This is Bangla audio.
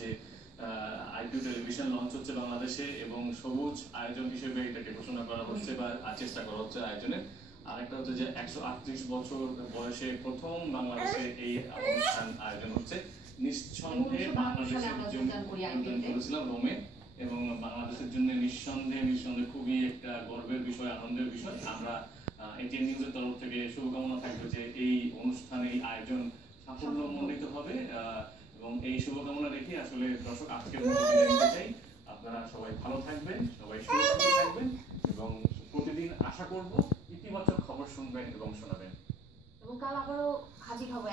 যে আইপিও টেলিভিশন লঞ্চ হচ্ছে বাংলাদেশে এবং সবুজ আয়োজন হিসেবে এটাকে ঘোষণা করা হচ্ছে বা চেষ্টা করা হচ্ছে আয়োজনের। আরেকটা হচ্ছে যে 138 বছর বয়সে প্রথম বাংলাদেশে এই অনুষ্ঠান আয়োজন হচ্ছে। নিঃসন্দেহে বাংলাদেশের জন্য করেছিলাম রোমে, এবং বাংলাদেশের জন্য নিঃসন্দেহে খুবই একটা গর্বের বিষয়, আনন্দের বিষয়। আমরা এটিএন নিউজের তরফ থেকে শুভকামনা থাকবে যে এই অনুষ্ঠানে এই আয়োজন সাফল্যমণ্ডিত হবে, এবং এই শুভকামনা রেখে আসলে দর্শক আজকের মতো বিদায় নিতে চাই। আপনারা সবাই ভালো থাকবেন, সবাই সুরক্ষিত থাকবেন, এবং প্রতিদিন আশা করব ইতিবাচক খবর শুনবেন এবং শোনাবেন। এবং কাল আবারও হাজির হবো